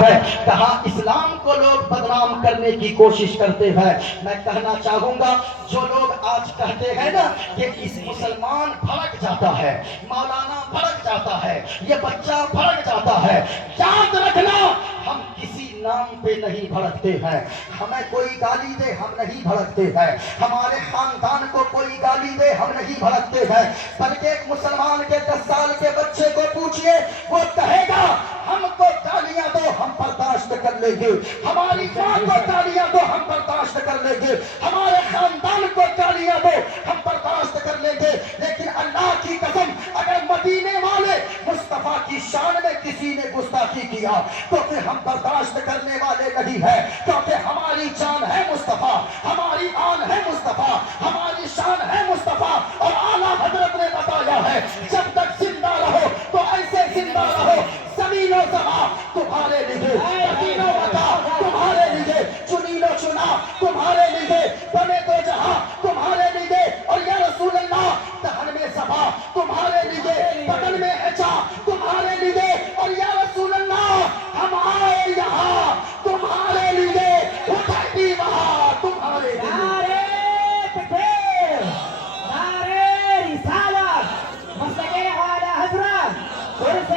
ہے کہا اسلام کو لوگ بدنام کرنے کی کوشش کرتے ہیں. میں کہنا چاہوں گا جو لوگ آج کہتے ہیں نا کہ اس مسلمان بھڑک جاتا ہے, مولانا بھڑک جاتا ہے, یہ بچہ بھڑک جاتا ہے, یاد رکھنا ہم کسی نام پہ نہیں بھڑکتے ہیں. ہمیں کوئی گالی دے ہم نہیں بھڑکتے ہیں, ہمارے خاندان کو کوئی گالی دے ہم نہیں بھڑکتے ہیں, بلکہ ایک مسلمان کے 10 سال کے بچے کو پوچھئے وہ کہے گا ہم کو گالیاں دو ہم برداشت کر لیں گے, ہماری ماں کو گالیاں دو ہم برداشت کر لیں گے, ہمارے خاندان کو گالیاں دو ہم برداشت کر لیں گے, لیکن اللہ کی قسم اگر مدینے والے مصطفیٰ کی شان میں کسی نے گستاخی کیا تو پھر ہم برداشت کرنے والے نہیں ہیں, کیونکہ ہماری جان ہے مصطفیٰ, ہماری آن ہے مصطفیٰ, ہماری شان ہے مصطفیٰ. اور اعلیٰ حضرت نے بتایا ہے جب تک زندہ رہو تو ایسے زندہ رہو زمین و زمان تمہارے لیے, زمین و مکان تمہارے لیے, چنین و چنا تمہارے لیے, بنے تو جہاں تمہارے لیے, اور یا رسول اللہ دہن میں صفا تمہارے لیے, بدن میں اچا تمہارے لیے, اور یا رسول اللہ ہم آئے یہاں تمہارے لیے, اٹھے بھی وہاں تمہارے لیے. نعرے تکبیر, نعرے رسالت, مسلک اعلیٰ حضرت, عرف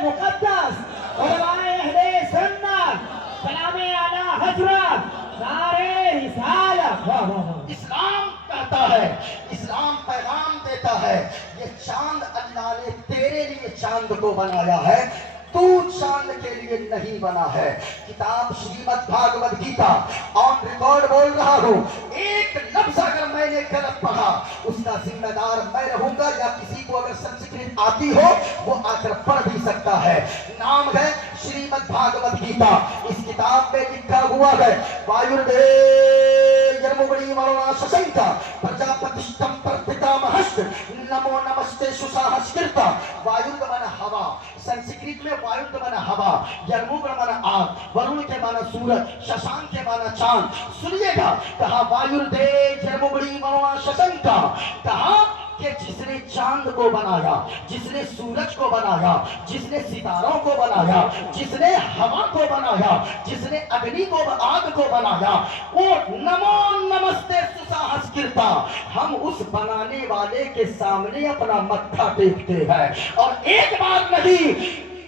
مقدس, علماء اہل سنت, کلام اعلیٰ حضرت, نعرے رسالت. واہ واہ واہ. اسلام کہتا ہے, اسلام پیغام دیتا ہے یہ چاند اللہ نے تیرے لیے چاند کو بنایا ہے, تو چاند کے لیے نہیں بنا ہے. کتاب شریمد بھاگوت گیتا آن ریکارڈ بول رہا ہوں, ایک لفظ اگر میں نے غلط پڑھا اس کا ذمہ دار میں رہوں گا, یا کسی کو اگر سنسکرت آتی ہو وہ آ کر پڑھ بھی سکتا ہے. نام ہے شریمد بھاگوت گیتا. اس کتاب میں لکھا ہوا ہے وایردے یرموگڑی مرونا ششنکا پرجاپتشتم پرپتا مہشت نمو نمستے شساہس کرتا. وایرد من ہوا, سنسکرت میں وایرد من ہوا, یرموگڑ من آگ, ورون کے معنی سورج, ششان کے معنی چاند. سنیے گا کہا وایردے یرموگڑی مرونا ششنکا, کہا کہ جس نے چاند کو بنایا, جس نے سورج کو بنایا, جس نے ستاروں کو بنایا, جس نے ہوا کو بنایا, جس نے اگنی کو آگ کو بنایا, وہ نمو نمستے سساہس کرتا, ہم اس بنانے والے کے سامنے اپنا متھا ٹیکتے ہیں, اور ایک بار نہیں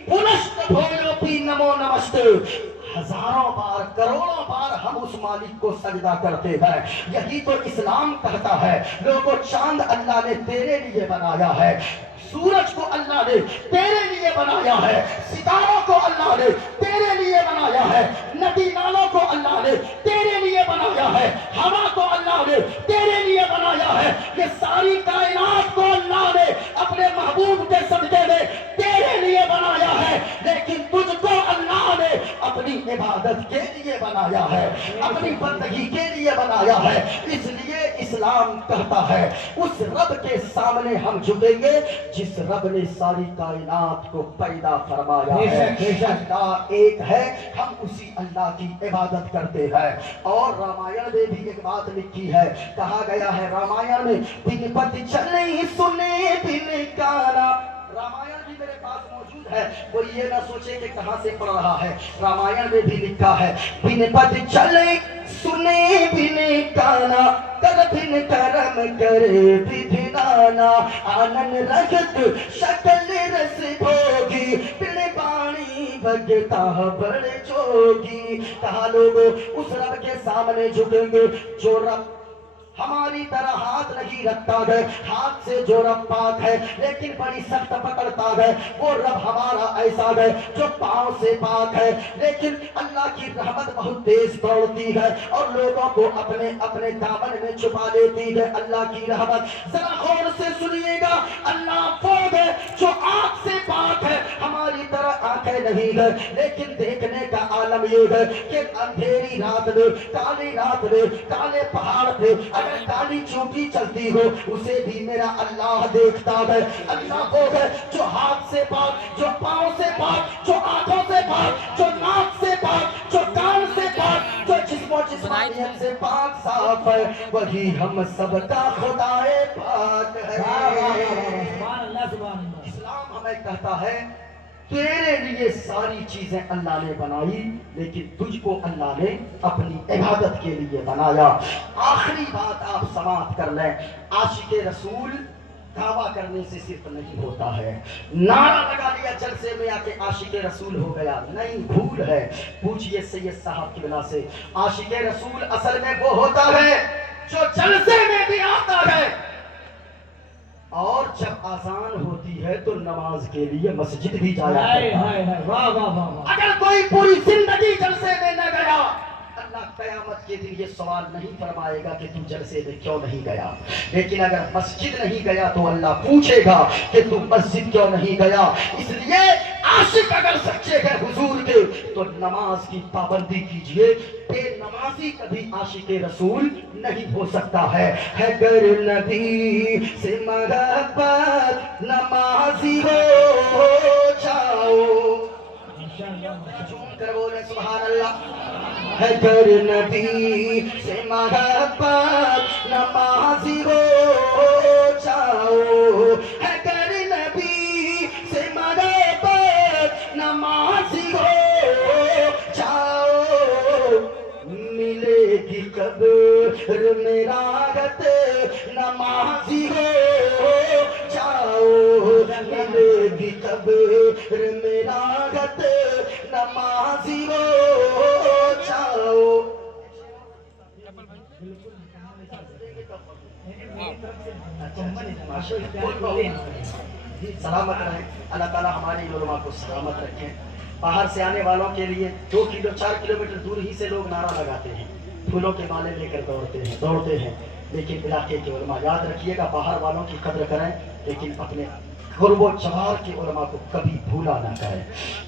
پنشت بھویوپی نمو نمستے, ہزاروں بار کروڑوں بار ہم اس مالک کو سجدہ کرتے ہیں. یہی تو اسلام کہتا ہے لوگوں چاند اللہ نے تیرے لیے بنایا ہے, سورج کو اللہ نے تیرے لیے بنایا ہے, ستاروں کو اللہ نے تیرے لیے بنایا ہے, ندی نالوں کو اللہ نے تیرے لیے بنایا ہے, ہوا کو اللہ نے تیرے لیے بنایا ہے. یہ ساری کائنات کو اللہ نے اپنے محبوب کے صدقے میں تیرے لیے بنایا ہے, لیکن تجھ کو اللہ نے اپنی عبادت کے لیے بنایا ہے, اپنی بندگی کے لیے بنایا ہے. اس لیے اسلام کہتا ہے اس رب کے سامنے ہم جھکیں گے جس رب نے ساری کائنات کو پیدا فرمایا ہے. اللہ ایک ہے, ہم اسی اللہ کی عبادت کرتے ہیں. اور رامائن میں بھی ایک بات لکھی ہے, کہا گیا ہے رامائن میں بن پت چلے سنے بن کانا. رامائن بھی میرے پاس موجود ہے, کوئی یہ نہ سوچے کہ کہاں سے پڑھ رہا ہے. رامائن میں بھی لکھا ہے بن پت چلے سنے بن کانا, کر بن کرم کرے بدھنانا, آنن رجت شکل رس بھوگی, بن پانی بگتا بڑ جوگی. کہا لوگوں اس رب کے سامنے جھکیں گے جو رب ہماری طرح ہاتھ نہیں رکھتا ہے, ہاتھ سے جو رب پاک ہے لیکن بڑی سخت پکڑتا ہے, وہ رب ہمارا ایسا ہے جو پاؤں سے پاک ہے لیکن اللہ کی رحمت بہت تیز دوڑتی ہے اور لوگوں کو اپنے اپنے دامن میں چھپا لیتی ہے. اللہ کی رحمت ذرا غور سے سنیے گا, اللہ وہ ہے جو آنکھ سے پاک ہے, ہماری طرح آنکھیں نہیں ہے, لیکن دیکھنے کا عالم یہ ہے کہ اندھیری رات میں, کالی رات میں, کالے پہاڑ پہ اگر کالی چونٹی چلتی ہو اسے بھی میرا اللہ دیکھتا ہے. اللہ وہ ہے جو ہاتھ سے پاک, جو پاؤں سے پاک, جو آنکھوں سے پاک, جو ناک سے پاک, جو کان سے پاک, جو جسم و جسمانیت سے پاک صاف ہے, وہی ہم سب کا خدائے پاک ہے. اسلام ہمیں کہتا ہے تیرے لیے ساری چیزیں اللہ نے بنائی لیکن تجھ کو اللہ نے اپنی عبادت کے لیے بنایا۔ آخری بات آپ سماعت کر لیں، عاشق رسول دعویٰ کرنے سے صرف نہیں ہوتا ہے، نعرہ لگا لیا جلسے میں آ کے عاشق رسول ہو گیا، نہیں، بھول ہے۔ پوچھئے سید صاحب کی بلا سے، عاشق رسول اصل میں وہ ہوتا ہے جو جلسے میں بھی آتا ہے اور جب اذان ہوتی ہے تو نماز کے لیے مسجد بھی جایا کرتا ہے۔ واہ واہ واہ واہ، اگر کوئی پوری زندگی جلسے میں نہ گیا، اللہ قیامت کے دن یہ سوال نہیں فرمائے گا کہ تو جلسے میں کیوں نہیں گیا، لیکن اگر مسجد نہیں گیا تو اللہ پوچھے گا کہ تو مسجد کیوں نہیں گیا۔ اس لیے عاشق اگر سچے ہیں حضور کے تو نماز کی پابندی کیجئے، بے نمازی کبھی عاشق رسول نہیں ہو سکتا ہے۔ گر نبی سے محبت نمازی ہو جاؤ، جھوم کر بولے سبحان اللہ۔ گر نبی سے محبت نمازی ہو جاؤ، گر نبی سے محبت نمازی ہو جاؤ، ملے گی قبر میں راحت نمازی ہو جاؤ، ملے گی قبر میں راحت نمازی ہو جاؤ۔ سلامت رہیں، اللہ تعالیٰ ہماری علماء کو سلامت رکھیں۔ باہر سے آنے والوں کے لیے 2 کلو 4 کلومیٹر دور ہی سے لوگ نعرہ لگاتے ہیں، پھولوں کے مالے لے کر دوڑتے ہیں، لیکن علاقے کے علماء یاد رکھیے گا، باہر والوں کی قدر کریں لیکن اپنے قرب و جوار کے علماء کو کبھی بھولا نہ کریں۔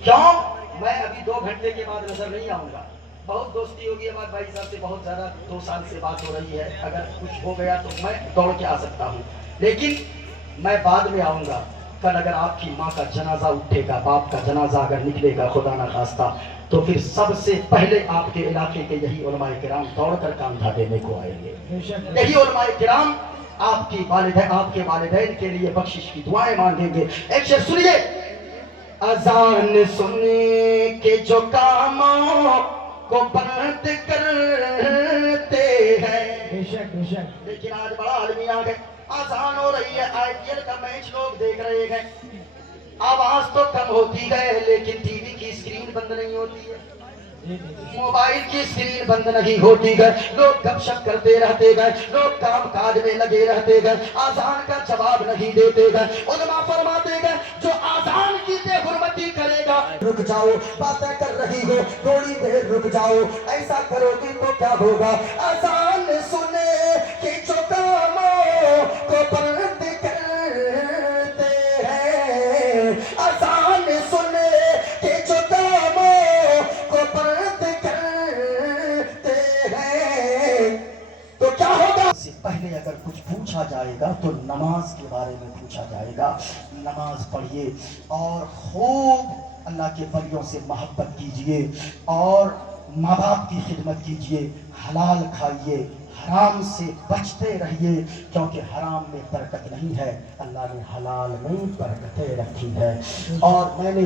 کیوں؟ میں ابھی 2 گھنٹے کے بعد نظر نہیں آؤں گا، بہت دوستی ہوگی ہمارے بھائی صاحب سے، بہت زیادہ 2 سال سے بات ہو رہی ہے، اگر کچھ ہو گیا تو میں دوڑ کے آ سکتا ہوں، لیکن میں بعد میں آؤں گا۔ کل اگر آپ کی ماں کا جنازہ اٹھے گا، باپ کا جنازہ اگر نکلے گا خدا نہ خواستہ، تو پھر سب سے پہلے آپ کے علاقے کے یہی علماء کرام دوڑ کر کاندھا دینے کو آئیں گے۔ یہی علماء کرام آپ کے والدین کے لیے بخشش کی دعائیں مانگیں گے۔ ایک شعر سنیے، اذان سنے کے جو کاموں کو بند کرتے ہیں، لیکن آج بڑا عالمی آ گئے، آسان ہو رہی ہے، آئی پی ایل کا میچ لوگ دیکھ رہے ہیں، آواز تو کم ہوتی ہے لیکن ٹی وی کی اسکرین بند نہیں ہوتی ہے، موبائل کی اسکرین بند نہیں ہوتی ہے، لوگ گپ شپ کرتے رہتے گئے، لوگ کام کاج میں لگے رہتے گئے، آذان کا جواب نہیں دیتے گئے۔ علماء فرماتے گئے جو آذان کی بے حرمتی کرے گا، رک جاؤ، باتیں کر رہی ہو تھوڑی دیر رک جاؤ، ایسا کرو گی تو کیا ہوگا؟ آذان سنے کہ جو کاموں کو بند کرتے ہیں، آذان سنے کہ جو کاموں کو بند کرتے ہیں، تو کیا ہوگا؟ اس سے پہلے اگر کچھ پوچھا جائے گا تو نماز کے بارے میں پوچھا جائے گا۔ نماز پڑھیے اور خوب اللہ کے ولیوں سے محبت کیجئے اور ماں باپ کی خدمت کیجئے، حلال کھائیے، حرام سے بچتے رہیے، کیونکہ حرام میں برکت نہیں ہے، اللہ نے حلال میں برکتیں رکھی ہے۔ اور میں نے